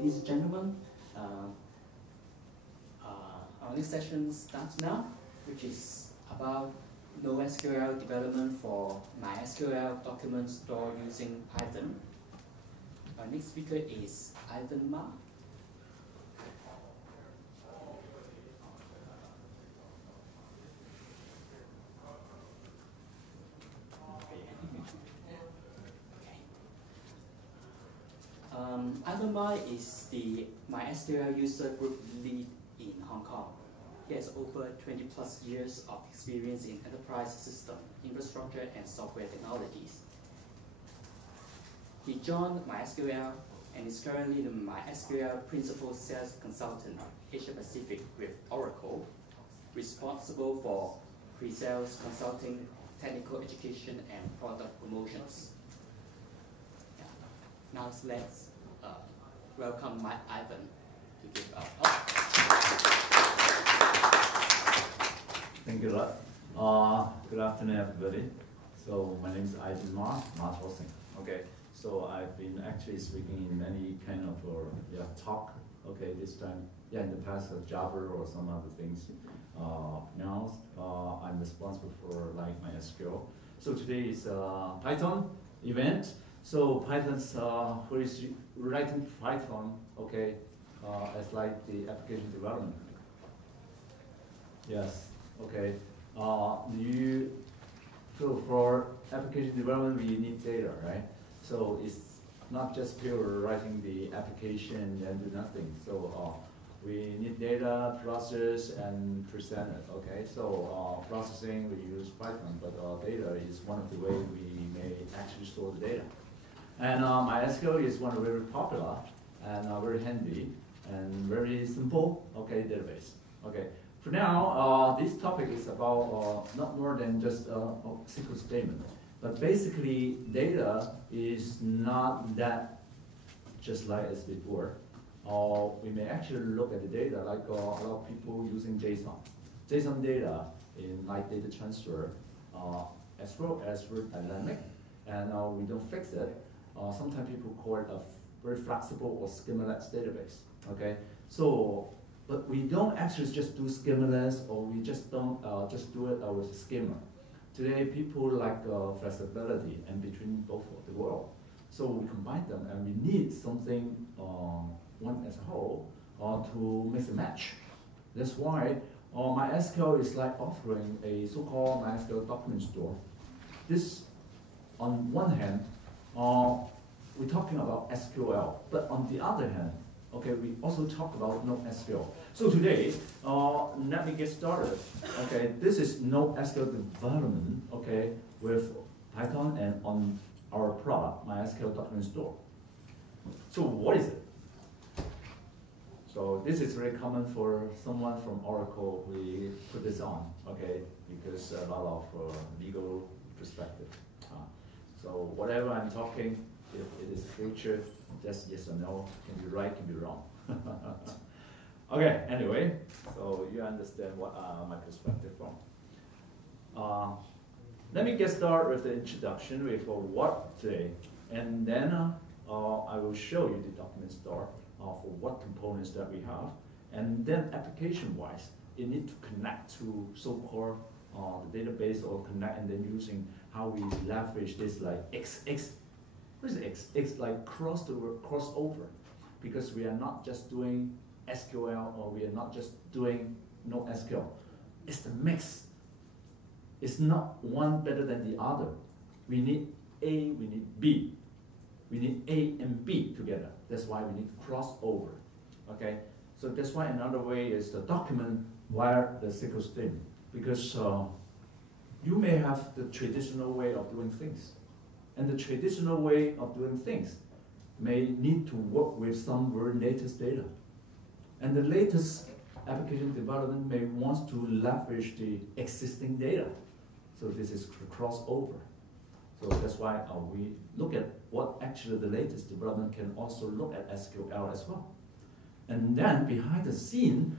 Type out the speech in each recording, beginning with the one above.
ladies and gentlemen, our next session starts now, which is about NoSQL development for MySQL Document Store using Python. Our next speaker is Ivan Ma. Ivan Ma is the MySQL User Group Lead in Hong Kong. He has over 20 plus years of experience in enterprise system, infrastructure, and software technologies. He joined MySQL and is currently the MySQL Principal Sales Consultant Asia Pacific with Oracle, responsible for pre-sales consulting, technical education, and product promotions. Now let's welcome Ivan to give up. Thank you a lot. Good afternoon, everybody. So my name is Ivan Ma Tosing. Okay, so I've been actually speaking in many kind of talk. Okay, this time, in the past Java or some other things. Now I'm responsible for like MySQL. So today is Python event. So Python's who is writing Python, okay, as like the application development. Yes, okay. So for application development, we need data, right? So it's not just pure writing the application and do nothing. So we need data, process, and present it, okay? So processing, we use Python, but data is one of the ways we may actually store the data. And MySQL is one very popular and very handy and very simple, okay, database. Okay, for now, this topic is about not more than just a SQL statement, but basically data is not that just like as before. We may actually look at the data like a lot of people using JSON. JSON data in like data transfer as well as very dynamic, and we don't fix it. Sometimes people call it a very flexible or schema-less database. Okay, so but we don't actually just do schema-less, or we just don't just do it with schema. Today, people like flexibility and between both of the world. So we combine them, and we need something one as a whole to make a match. That's why MySQL is like offering a so-called MySQL Document Store. This, on one hand, we're talking about SQL, but on the other hand, okay, we also talk about NoSQL. So today, let me get started. Okay, this is NoSQL development, okay, with Python and on our product, MySQL Document Store. So what is it? So this is very common for someone from Oracle. We put this on, okay, because a lot of legal perspective. So whatever I'm talking, if it is future, just yes or no, can be right, can be wrong. Okay, anyway, so you understand what my perspective from. Let me get started with the introduction with what today, and then I will show you the document store for what components that we have, and then application-wise, it needs to connect to so-called the database or connect, and then using how we leverage this like XX. What is X? X like crossover, because we are not just doing SQL, or we are not just doing NoSQL. It's the mix. It's not one better than the other. We need A, we need B. We need A and B together. That's why we need crossover. Okay? So that's why another way is the document via the SQL stream, because you may have the traditional way of doing things. And the traditional way of doing things may need to work with some very latest data. And the latest application development may want to leverage the existing data. So this is crossover. So that's why we look at what actually the latest development can also look at SQL as well. And then behind the scene,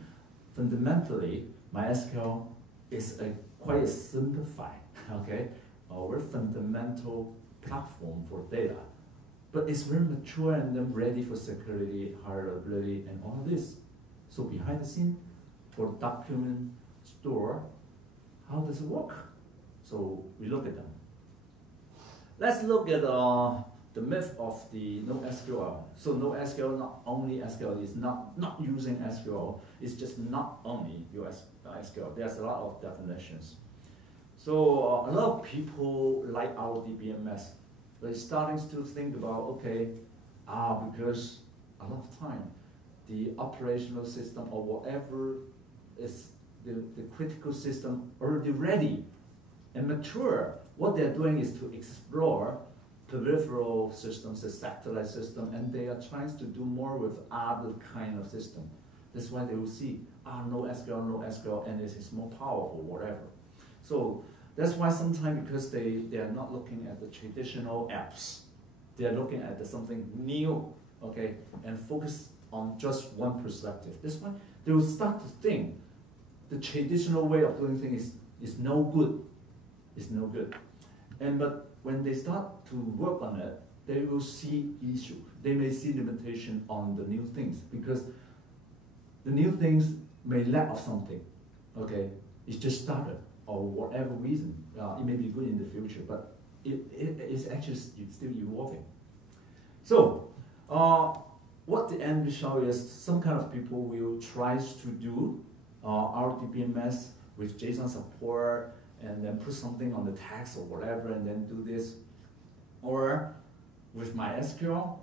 fundamentally, MySQL is quite simplified, okay? Our fundamental platform for data. but it's very mature and then ready for security, high reliability, and all of this. So behind the scene, for document store, how does it work? So we look at them. Let's look at the myth of the NoSQL. So NoSQL, not only SQL, is not using SQL, it's just not only SQL. There's a lot of definitions. So a lot of people like our DBMS. They're starting to think about, okay, because a lot of time, the operational system or whatever is the critical system already ready and mature. What they're doing is to explore peripheral systems, the satellite system, and they are trying to do more with other kind of system. That's why they will see, NoSQL, and this is more powerful, whatever. So that's why sometimes, because they are not looking at the traditional apps, they are looking at something new, okay, and focus on just one perspective. That's why they will start to think the traditional way of doing things is no good. It's no good. But when they start to work on it, they will see issue. They may see limitation on the new things, because the new things may lack of something. Okay, it's just started, or whatever reason. It may be good in the future, but it is actually still evolving. So what the end result is, some kind of people will try to do our DBMS with JSON support, and then put something on the text or whatever, and then do this. Or with MySQL,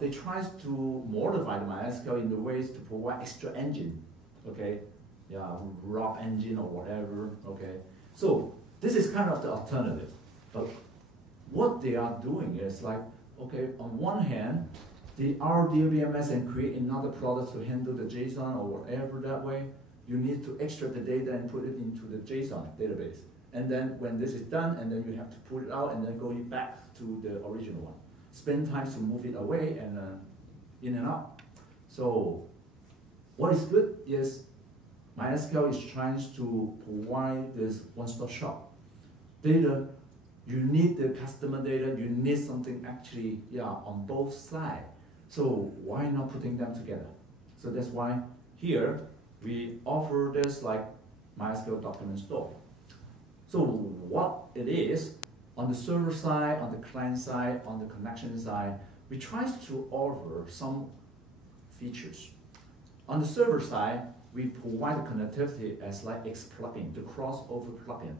they try to modify the MySQL in the ways to provide extra engine, okay? Yeah, raw engine or whatever, okay? So this is kind of the alternative. But what they are doing is like, okay, on one hand, the R DBMS and create another product to handle the JSON or whatever that way. You need to extract the data and put it into the JSON database. And then when this is done, and then you have to pull it out and then go back to the original one. Spend time to move it away and in and out. So what is good is MySQL is trying to provide this one-stop shop. Data, you need the customer data, you need something actually, on both sides. So why not putting them together? So that's why here, we offer this like MySQL Document Store. So what it is, on the server side, on the client side, on the connection side, we try to offer some features. On the server side, we provide the connectivity as like X plugin, the crossover plugin.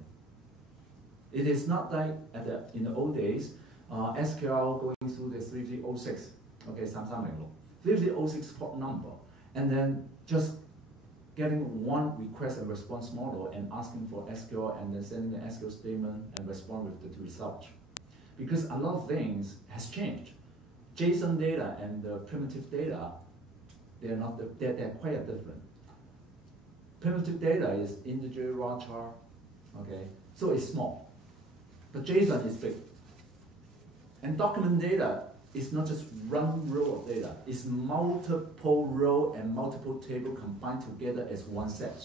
It is not like in the old days, SQL going through the 3306, okay, something 3306 port number, and then just getting one request and response model and asking for SQL and then sending the SQL statement and respond with the result. Because a lot of things has changed. JSON data and the primitive data, they're quite different. Primitive data is integer, raw, char, okay? So it's small. But JSON is big. And document data is not just one row of data, it's multiple row and multiple table combined together as one set.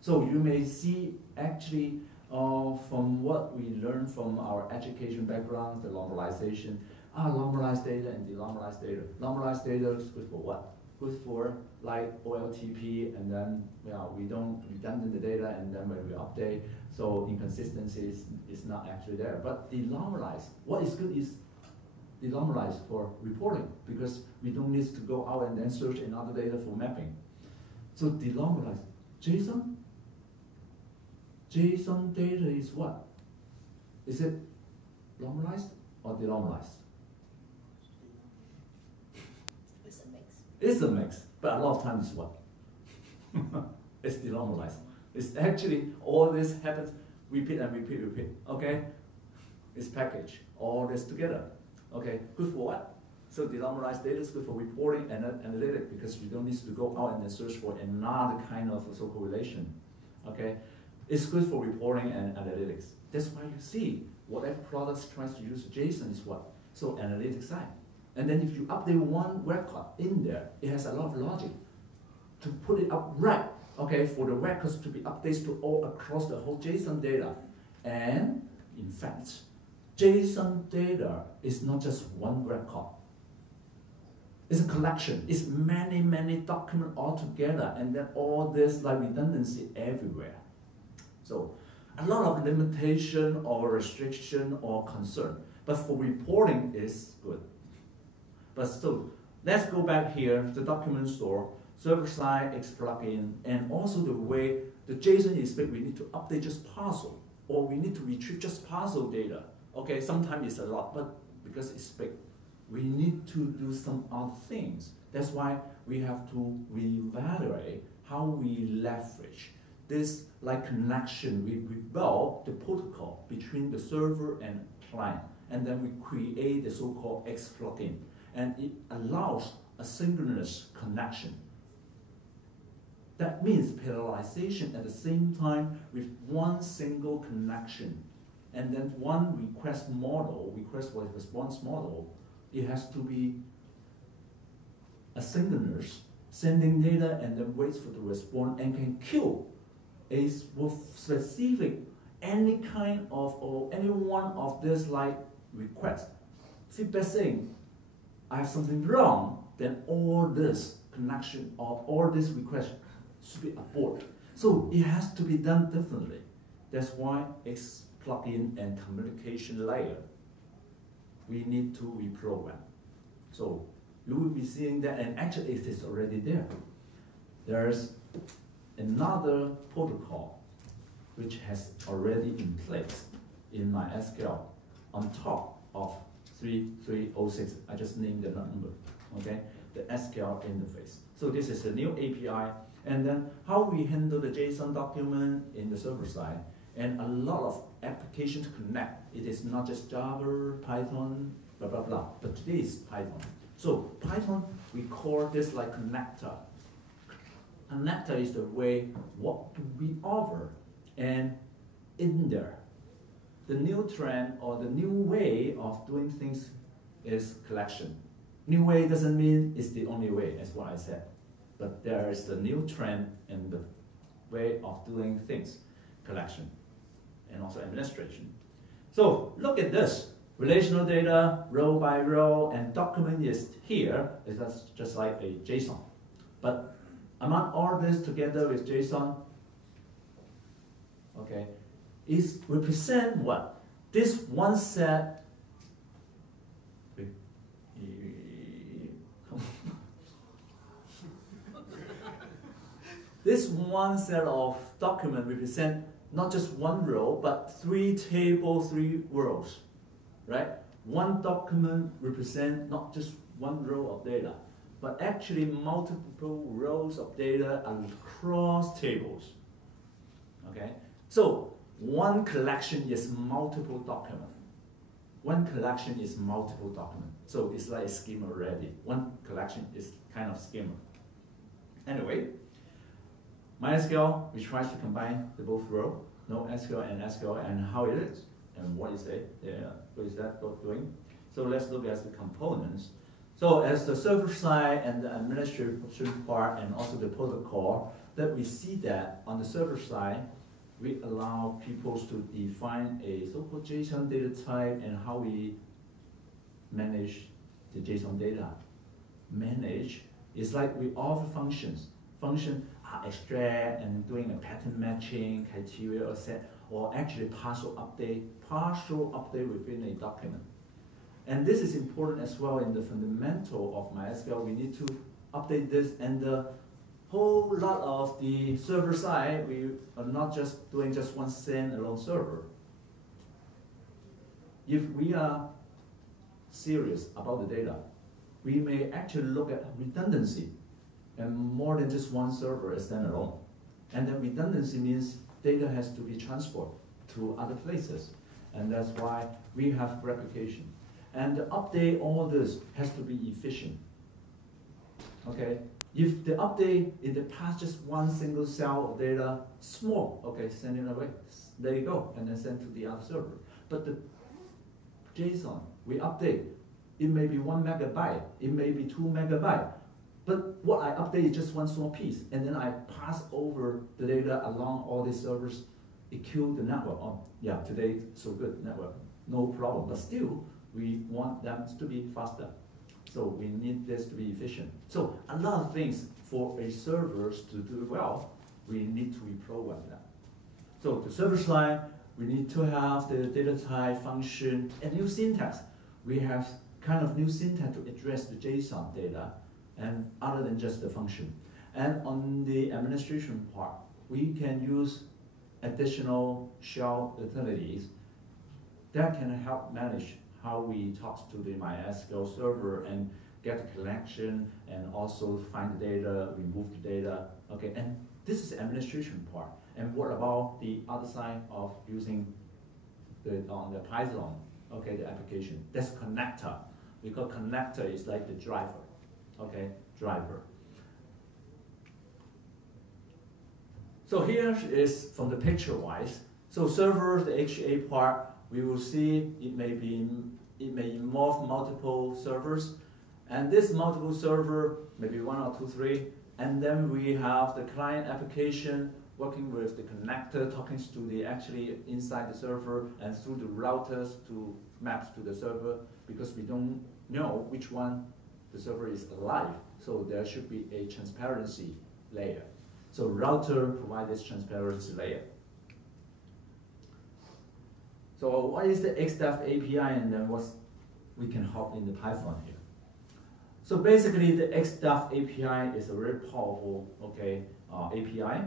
So you may see actually from what we learned from our education background, the normalization, normalized data and denormalized data. Normalized data is good for what? Good for like OLTP, and then we don't redundant the data, and then when we update, so inconsistency is not actually there. But denormalized, what is good is denormalized for reporting, because we don't need to go out and then search another data for mapping. So denormalized. JSON? JSON data is what? Is it normalized or denormalized? It's a mix. It's a mix, but a lot of times it's what? It's denormalized. It's actually, all this happens, repeat and repeat, repeat, okay? It's packaged, all this together. Okay, good for what? So denormalized data is good for reporting and analytics, because you don't need to go out and then search for another kind of so-called relation. Okay, it's good for reporting and analytics. That's why you see whatever products tries to use JSON is what? So analytics side. And then if you update one record in there, it has a lot of logic to put it up right. Okay, for the records to be updated to all across the whole JSON data. And in fact, JSON data is not just one record. It's a collection. It's many, many documents all together, and then all this like redundancy everywhere. So a lot of limitation or restriction or concern. But for reporting is good. But still, let's go back here, the document store, server-side X plugin, and also the way the JSON is big, we need to update just parcel, or we need to retrieve just parcel data. Okay, sometimes it's a lot, but because it's big, we need to do some other things. That's why we have to reevaluate how we leverage this like connection. We build the protocol between the server and client, and then we create the so-called X plugin, and it allows a synchronous connection. That means parallelization at the same time with one single connection, and then one request model, request for response model. It has to be asynchronous, sending data and then waits for the response and can kill a specific any kind of or any one of this like request. Feedback saying, I have something wrong, then all this connection or all this request should be aborted. So it has to be done differently. That's why X plugin and communication layer, we need to reprogram. So you will be seeing that, and actually it is already there. There's another protocol which has already in place in MySQL on top of 3306. I just named the number, okay? The SQL interface. So this is a new API, and then how we handle the JSON document in the server side, and a lot of applications connect. It is not just Java, Python, blah, blah, blah, but today is Python. So Python, we call this like connector. Connector is the way, what do we offer? And in there, the new trend or the new way of doing things is collection. New way doesn't mean it's the only way, that's what I said. But there is the new trend and the way of doing things, collection, and also administration. So look at this. Relational data, row by row, and document is here. That's just like a JSON. But among all this together with JSON, okay, is represent what? This one set. This one set of document represent not just one row, but 3 tables, 3 rows, right? One document represent not just one row of data, but actually multiple rows of data across tables, okay? So one collection is multiple document. One collection is multiple document. So it's like a schema already. One collection is kind of schema. Anyway, MySQL, we try to combine the both row, NoSQL and SQL, and how it is, and what is it, what is that doing. So let's look at the components. So as the server side and the administration part and also the protocol, that we see that on the server side, we allow people to define a so-called JSON data type and how we manage the JSON data. Manage is like we offer functions. Functions are extract and doing a pattern matching, criteria or set, or actually partial update within a document. And this is important as well in the fundamental of MySQL. We need to update this, and the whole lot of the server side, we are not just doing just one standalone server. If we are serious about the data, we may actually look at redundancy and more than just one server as standalone. And then redundancy means data has to be transported to other places. And that's why we have replication. And the update, all this has to be efficient. Okay? If the update in the past just one single cell of data, small, okay, send it away. There you go, and then send to the other server. But the JSON, we update. It may be 1 megabyte, it may be 2 megabyte. But what I update is just one small piece, and then I pass over the data along all these servers. It killed the network. Oh, yeah, today so good network. no problem. But still, we want them to be faster. So we need this to be efficient. So a lot of things for a servers to do well, we need to reprogram them. So the server side, we need to have the data type function and new syntax. We have kind of new syntax to address the JSON data, and other than just the function. And on the administration part, we can use additional shell utilities that can help manage how we talk to the MySQL server and get the connection and also find the data, remove the data. Okay, and this is the administration part. And what about the other side of using the Python, okay, the application? That's connector, because connector is like the driver, okay, driver. So here is from the picture-wise. So server, the HA part, we will see it may involve multiple servers, and this multiple server, maybe 1 or 2, 3, and then we have the client application working with the connector, talking to the actually inside the server and through the routers to maps to the server, because we don't know which one the server is alive. So there should be a transparency layer. So router provides this transparency layer. So what is the X DevAPI, and then we can hop in the Python here. So basically, the X DevAPI is a very powerful, okay, API,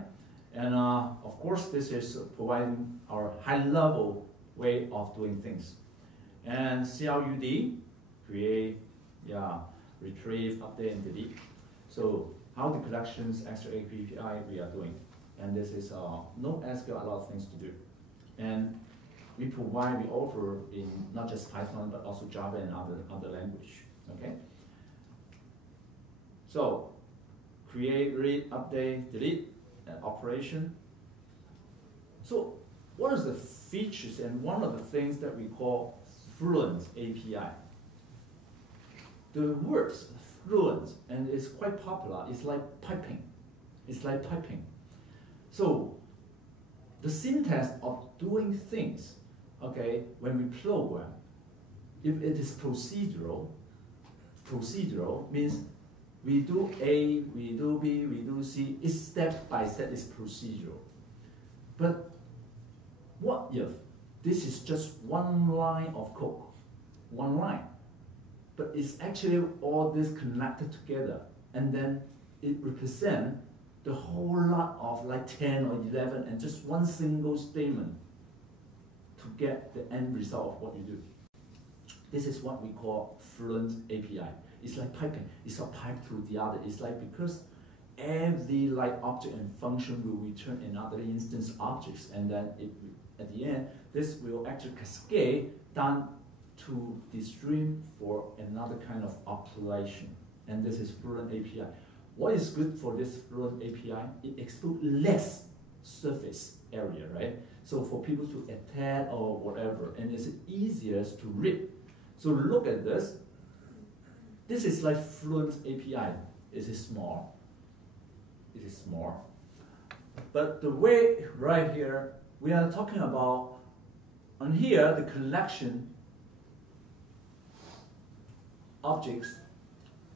and of course, this is providing our high-level way of doing things. And CLUD, create, retrieve, update, and delete. So how the collections extra API we are doing, and this is NoSQL, a lot of things to do, and we offer in not just Python but also Java and other language. Okay. So create, read, update, delete, and operation. So what is the features and one of the things that we call Fluent API? The words fluent, and it's quite popular. It's like piping. It's like piping. So the syntax of doing things, okay, when we program, if it is procedural means we do A, we do B, we do C. It's step by step. It's procedural. But what if this is just one line of code, one line? But it's actually all this connected together, and then it represents the whole lot of like 10 or 11 and just one single statement to get the end result of what you do. This is what we call Fluent API. It's like piping. It's a pipe to the other. It's like because every like object and function will return another instance objects, and then at the end, this will actually cascade down to the stream for another kind of operation. And this is Fluent API. What is good for this Fluent API? It exposes less surface area, right? So for people to attack or whatever, and it's easiest to read. So look at this. This is like Fluent API. It is small. It is small. But the way right here, we are talking about, on here, the collection objects.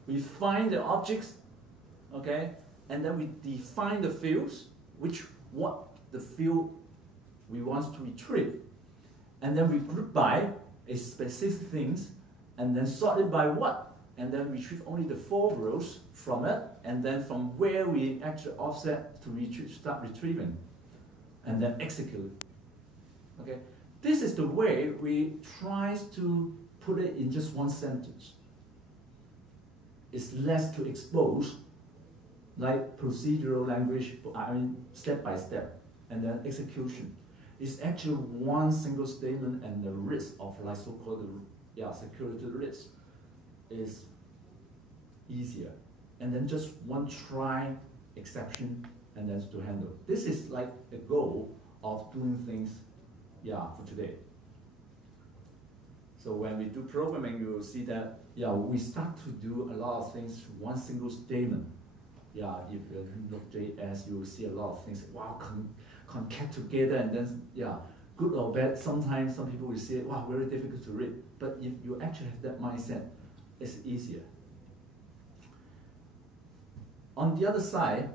We find the objects, okay, and then we define the fields, what the field we want to retrieve, and then we group by a specific things, and then sort it by what, and then retrieve only the 4 rows from it, and then from where we actually offset to start retrieving, and then execute. Okay, this is the way we try to put it in just one sentence. It's less to expose, like procedural language, I mean step by step, and then execution. It's actually one single statement, and the risk of like so-called security risk is easier. And then just one try exception, and then to handle. This is like the goal of doing things, for today. So when we do programming, you will see that, we start to do a lot of things one single statement. If you look JS, you will see a lot of things. Wow, concat together, and then good or bad, sometimes some people will say, wow, very difficult to read. But if you actually have that mindset, it's easier. On the other side,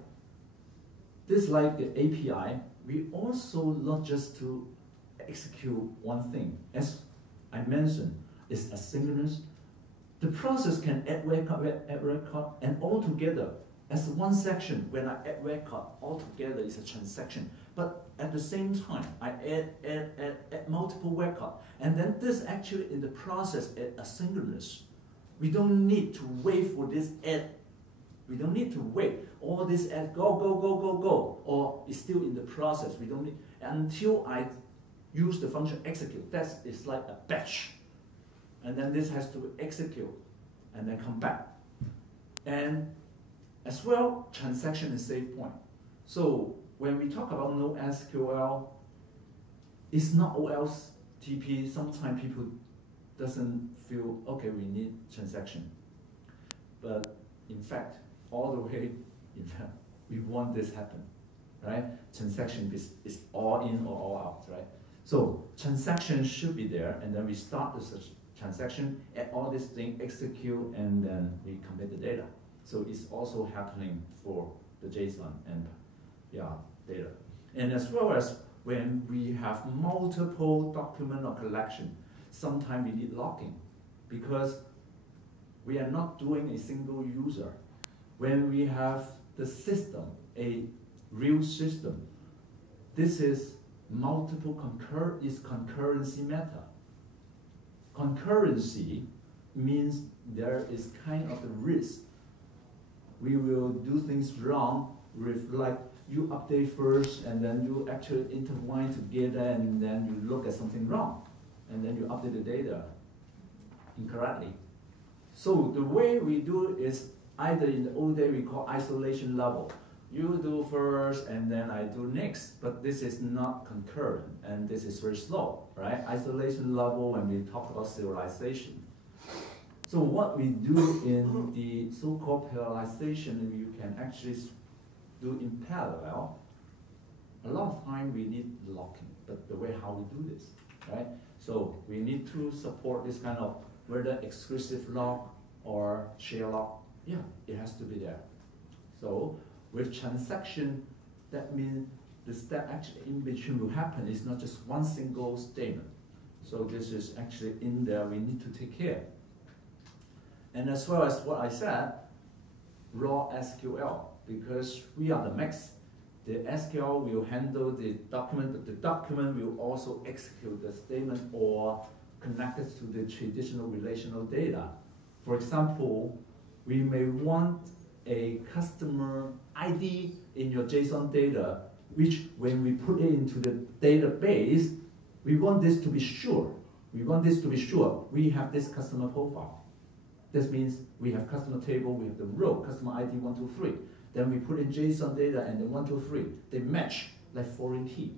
this like the API, we also not just to execute one thing. As I mentioned, it's asynchronous. The process can add record, and all together as one section. When I add record, all together is a transaction. But at the same time, I add multiple record, and then this actually in the process is asynchronous. We don't need to wait for this add. We don't need to wait. All this add go, or it's still in the process. We don't need until I use the function execute. That is like a batch. And then this has to execute and then come back. And as well, transaction and save point. So when we talk about NoSQL, it's not OLTP. Sometimes people doesn't feel, okay, we need transaction. But in fact, all the way, in fact, we want this happen, right? Transaction is all in or all out, right? So transaction should be there, and then we start the transaction, add all this thing, execute, and then we commit the data. So it's also happening for the JSON and data. And as well as when we have multiple document or collection, sometimes we need logging because we are not doing a single user. When we have the system, a real system, this is multiple concurrency method. Concurrency means there is kind of the risk. We will do things wrong with like you update first and then you actually intertwine together and then you look at something wrong and then you update the data incorrectly. So the way we do it is either in the old day we call isolation level. You do first and then I do next, but this is not concurrent and this is very slow, right? Isolation level when we talk about serialization. So what we do in the so-called parallelization, you can actually do in parallel. A lot of time we need locking, but the way how we do this, right? So we need to support this kind of whether exclusive lock or share lock. Yeah, it has to be there. So with transaction, that means the step actually in between will happen. It's not just one single statement. So this is actually in there we need to take care. And as well as what I said, raw SQL, because we are the max. The SQL will handle the document, but the document will also execute the statement or connect it to the traditional relational data. For example, we may want a customer ID in your JSON data, which when we put it into the database, we want this to be sure. We want this to be sure we have this customer profile. This means we have customer table, we have the row, customer ID 1, 2, 3. Then we put in JSON data and then 1, 2, 3. They match like foreign key.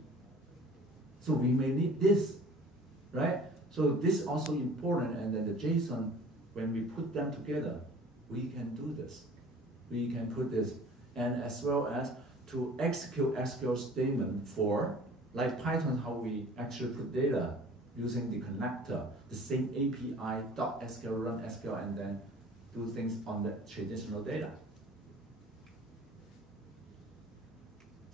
So we may need this, right? So this is also important, and then the JSON, when we put them together, we can do this. We can put this, and as well as to execute SQL statement for, like Python, how we actually put data using the connector, the same API, .SQL, run SQL, and then do things on the traditional data.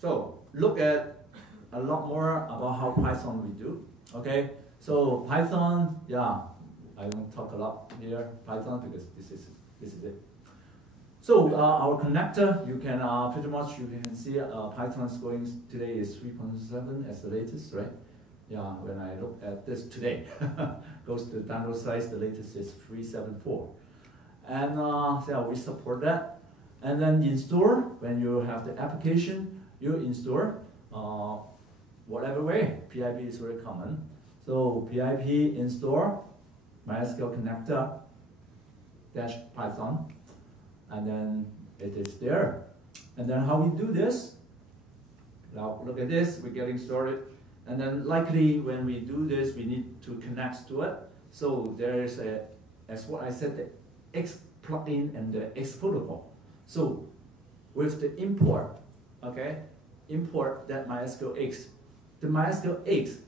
So look at a lot more about how Python we do, okay? So Python, yeah, I won't talk a lot here, Python, because this is it. So our connector, you can pretty much, you can see Python's going today is 3.7 as the latest, right? Yeah, when I look at this today, goes to the download size, the latest is 3.7.4. And so we support that. And then in store, when you have the application, you install whatever way. PIP is very common. So PIP install MySQL Connector - Python, and then it is there. And then how we do this? Now look at this, we're getting started. And then likely when we do this, we need to connect to it. So there is a, as what I said, the X plugin and the X protocol. So with the import, okay, import that MySQL X. The MySQL X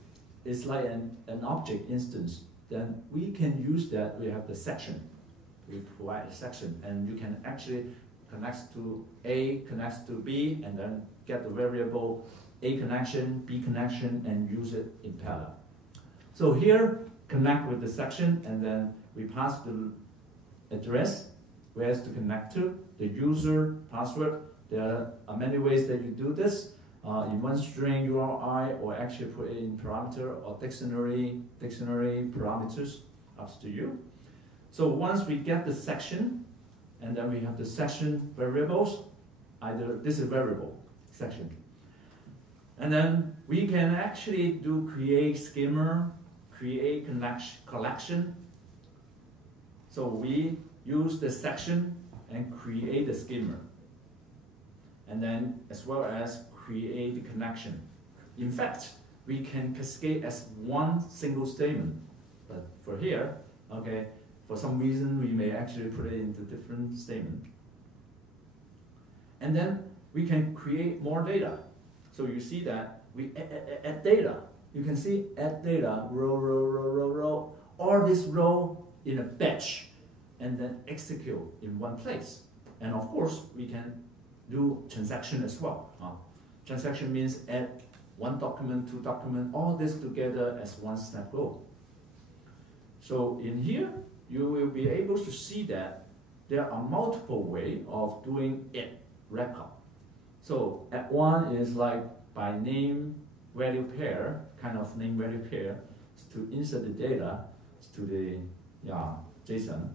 is like an object instance, then we can use that. We have the section. We provide a section, and you can actually connect to A, connects to B, and then get the variable A connection, B connection, and use it in parallel. So here, connect with the section, and then we pass the address, where to connect to, the user, password. There are many ways that you do this. In one string URI, or actually put it in parameter or dictionary parameters, up to you. So once we get the section, and then we have the section variables, either this is variable, section. And then we can actually do create schema, create collection. So we use the section and create the schema. And then as well as create the connection. In fact, we can cascade as one single statement. But for here, okay, for some reason we may actually put it into different statement. And then we can create more data. So you see that we add data. You can see add data, row, or this row in a batch, and then execute in one place. And of course, we can do transaction as well. Transaction means add one document, two documents, all this together as one snapshot. So in here, you will be able to see that there are multiple ways of doing add record. So add one is like by name value pair, kind of name value pair, to insert the data to the JSON.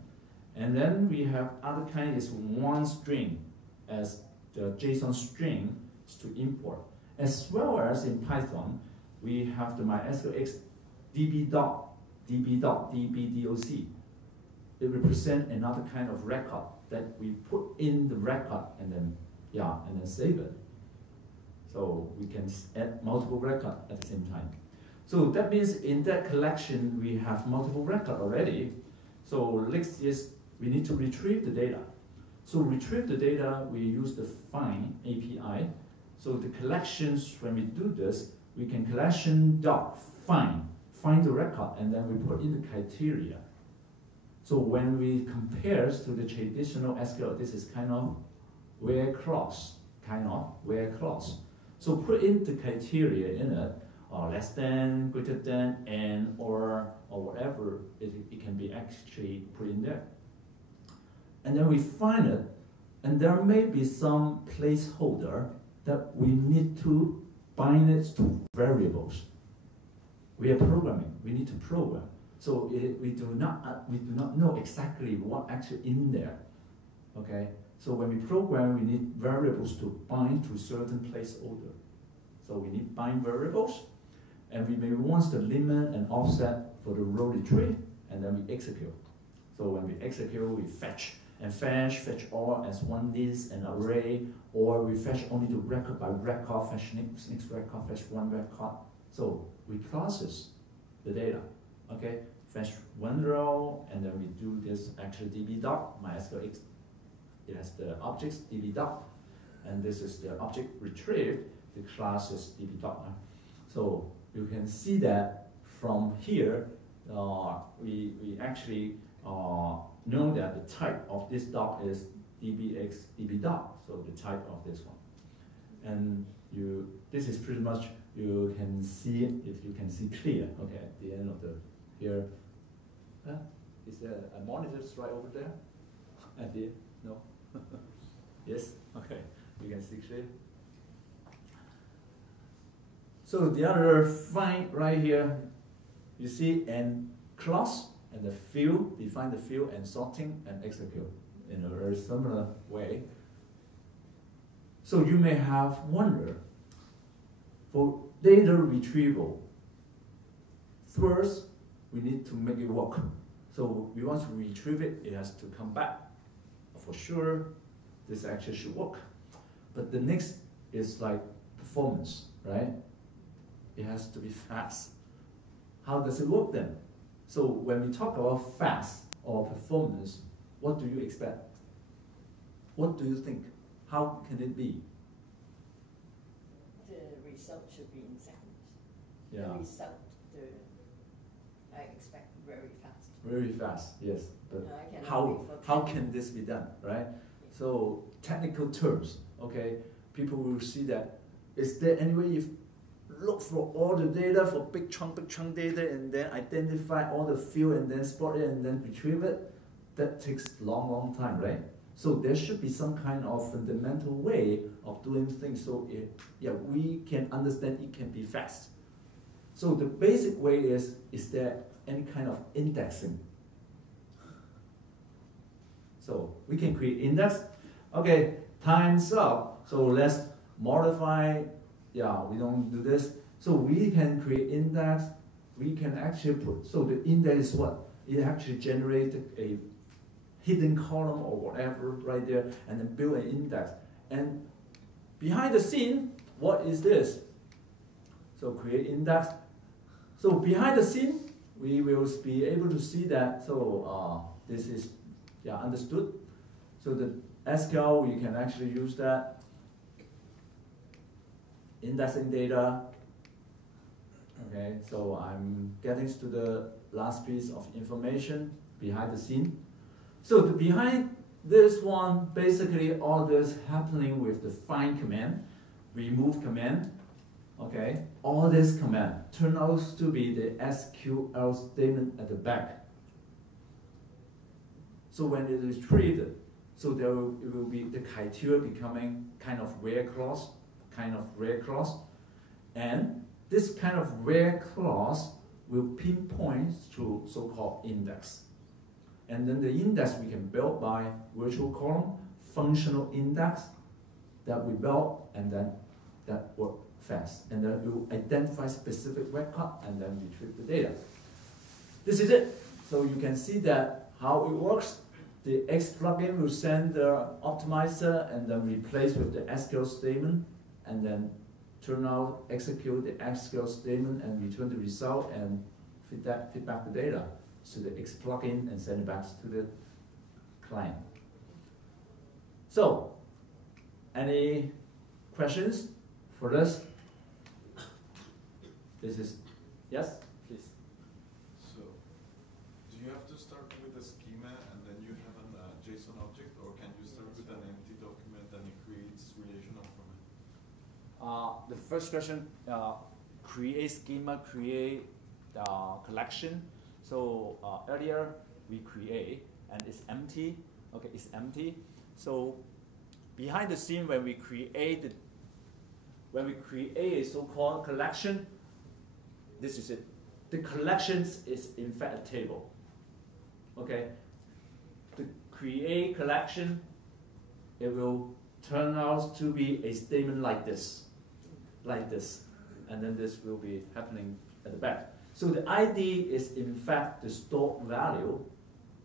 And then we have other kind is one string as the JSON string to import. As well as in Python, we have the MySQL X DBDoc. It represents another kind of record that we put in the record and then save it. So we can add multiple records at the same time. So that means in that collection we have multiple records already. So next is we need to retrieve the data. So retrieve the data, we use the find API. So the collections, when we do this, we can find the record, and then we put in the criteria. So when we compare to the traditional SQL, this is kind of where clause. So put in the criteria in it, or less than, greater than, and or whatever it can be actually put in there. And then we find it, and there may be some placeholder that we need to bind it to variables. We are programming. We need to program. So we do not know exactly what actually in there. Okay. So when we program, we need variables to bind to certain placeholder. So we need bind variables, and we may want the limit and offset for the row retrieve, and then we execute. So when we execute, we fetch all as one list, an array, or we fetch only the record by record, fetch next record, fetch one record. So we process the data, okay? Fetch one row, and then we do this actually DBDoc, MySQL X. It has the objects DBDoc, and this is the object retrieved, the class is DBDoc. So you can see that from here, we actually know that the type of this doc is DBDoc, so the type of this one. And this is pretty much, you can see it if you can see clear, okay, at the end of the, here. Is there a monitor right over there? At the, no? Yes, okay, you can see clear. So the other find right here, you see an clause and the field, define the field and sorting and execute in a very similar way. So you may have wonder, for data retrieval, first we need to make it work. So we want to retrieve it, it has to come back. For sure, this actually should work. But the next is like performance, right? It has to be fast. How does it work then? So when we talk about fast or performance, what do you expect? What do you think? How can it be? The result should be in seconds. Yeah. The result, I expect very fast. Very fast, yes. But I cannot how wait for how 10. can this be done, right? So technical terms, okay, people will see that. Is there any way you look for all the data for big chunk data and then identify all the field and then spot it and then retrieve it? That takes long time, right? So there should be some kind of fundamental way of doing things so we can understand it can be fast. So the basic way is there any kind of indexing? So we can create index. Okay, time's up. So let's modify, we don't do this. So we can create index. We can actually put, so the index is what? It actually generates a hidden column or whatever right there and then build an index. And behind the scene, what is this? So create index. So behind the scene, we will be able to see that. So this is understood. So the SQL, we can actually use that. Indexing data. Okay, so I'm getting to the last piece of information behind the scene. So behind this one, basically all this happening with the find command, remove command. Okay, all this command turns out to be the SQL statement at the back. So when it is treated, so it will be the criteria becoming kind of where clause, and this kind of where clause will pinpoint to so-called index. And then the index we can build by virtual column, functional index that we build, and then that work fast. And then it will identify specific record and then retrieve the data. This is it. So you can see that how it works. The X plugin will send the optimizer and then replace with the SQL statement and then turn out, execute the SQL statement and return the result and feed back the data to the X plugin and send it back to the client. So, any questions for this? This is, yes, please. So, do you have to start with a schema and then you have a JSON object, or can you start with an empty document and it creates relational from it? The first question, create schema, create collection. So earlier we create and it's empty. Okay, it's empty. So behind the scene, when we create a so-called collection, this is it. The collections is in fact a table. Okay, the create collection, it will turn out to be a statement like this, and then this will be happening at the back. So the ID is in fact the stored value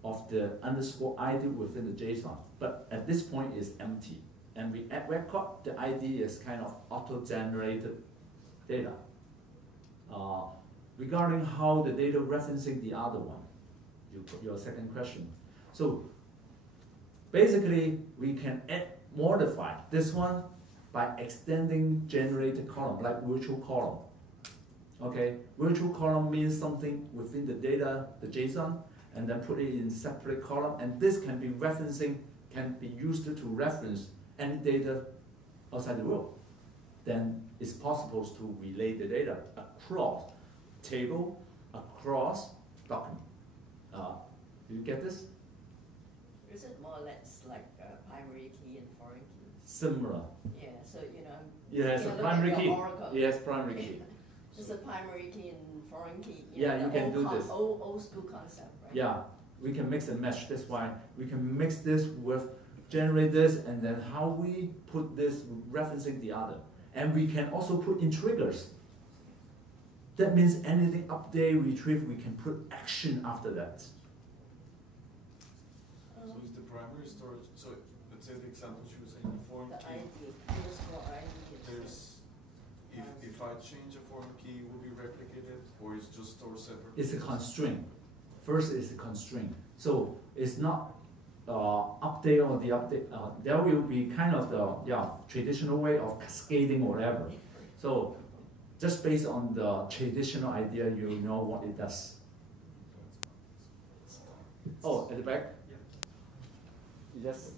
of the underscore ID within the JSON, but at this point is empty. And we add record, the ID is kind of auto-generated data. Regarding how the data referencing the other one, your second question. So basically we can modify this one by extending generated column, like virtual column. Okay, virtual column means something within the data, the JSON, and then put it in separate column, and this can be used to reference any data outside the world. Then it's possible to relay the data across table, across document. Do you get this? Is it more or less like primary key and foreign key? Similar. Yeah, so Yes, a primary key. Yes, primary key. It's a primary key and foreign key. You can do this. Old school concept, right? Yeah, we can mix and match. That's why we can mix this with generate this, and then how we put this referencing the other. And we can also put in triggers. That means anything update, retrieve, we can put action after that. So is the primary storage, so let's say the example she was saying, the foreign The key. ID, underscore ID. There's, if I change a foreign key, it will be replicated, or it's just stored separately? It's a constraint. First is a constraint. So it's not update or the update. There will be kind of the traditional way of cascading or whatever. So just based on the traditional idea, you know what it does. Oh, at the back? Yeah. Yes.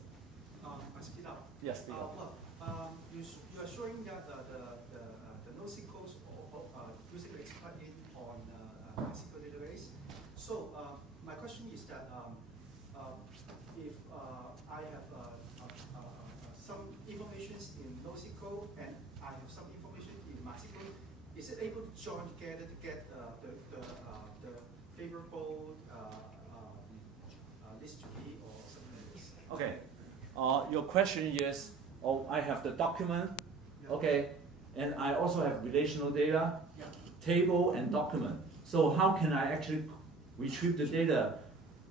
I speed up. Yes, speed up. You are showing that the NoSQL user group plugin on MySQL database. So my question is that if I have some information in NoSQL and I have some information in MySQL, is it able to join together to get the favorable list to be or something like this? Okay. Your question is, oh, I have the document, Yeah. okay, and I also have relational data, Yeah. table and document. So how can I actually retrieve the data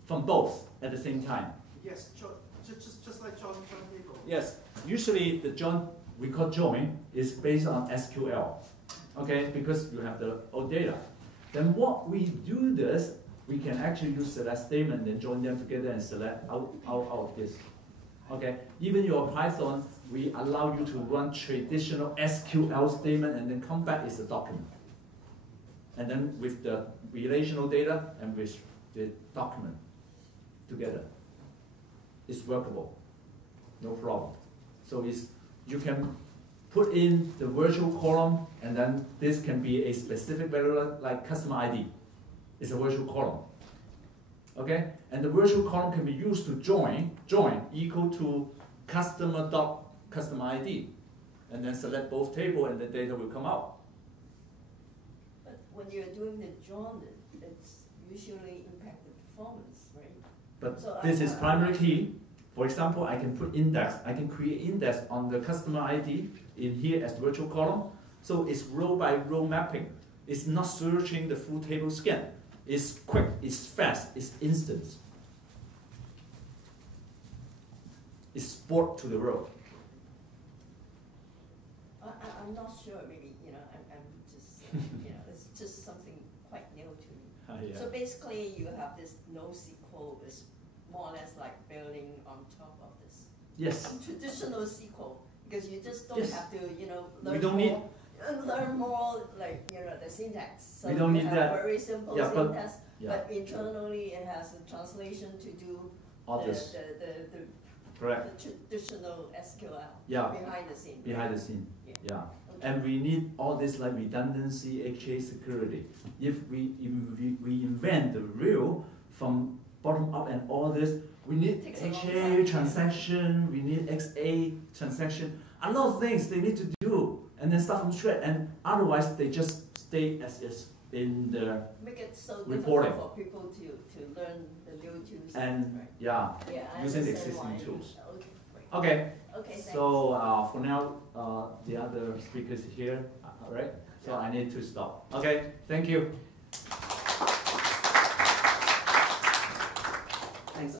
from both at the same time? Yes, just like join table. Yes, usually the join, we call join, is based on SQL, okay, because you have the old data. Then what we do this, we can actually use select statement and join them together and select out of this. Okay, even your Python, we allow you to run traditional SQL statement and then come back is a document. And then with the relational data and with the document together, it's workable, no problem. So you can put in the virtual column and then this can be a specific value like customer ID. It's a virtual column. Okay, and the virtual column can be used to join equal to customer ID, and then select both table and the data will come out. But when you're doing the join, it's usually impact the performance, right? But So this is primary key. For example, I can put index. I can create index on the customer ID in here as virtual column. So it's row by row mapping. It's not searching the full table scan. It's quick, it's fast, it's instant. It's sport to the row. I'm not sure, maybe, I'm just, it's just something quite new to me. Yeah. So basically, you have this NoSQL is more or less like building on top of this. Yes. Traditional SQL, because you just don't Yes. have to, We don't need. learn more, like, the syntax. So We don't you need have that. very simple Yeah, but- syntax, Yeah. but internally it has a translation to do All this. the Correct. traditional SQL Yeah. behind the scene. Behind the scene. Yeah. Yeah. Okay. And we need all this like redundancy, HA security. If we invent the real from bottom up and all this, we need Takes a long HA time. transaction, we need XA transaction, a lot of things they need to do, and then start from scratch. And otherwise, they just stay as is in the Make it so reporting. difficult for people to learn the new tools. and right? yeah, Yeah, I using the understand existing why. tools. Okay, great. Okay. Okay, thanks. So for now, the other speakers here, all right? So I need to stop. Okay, thank you.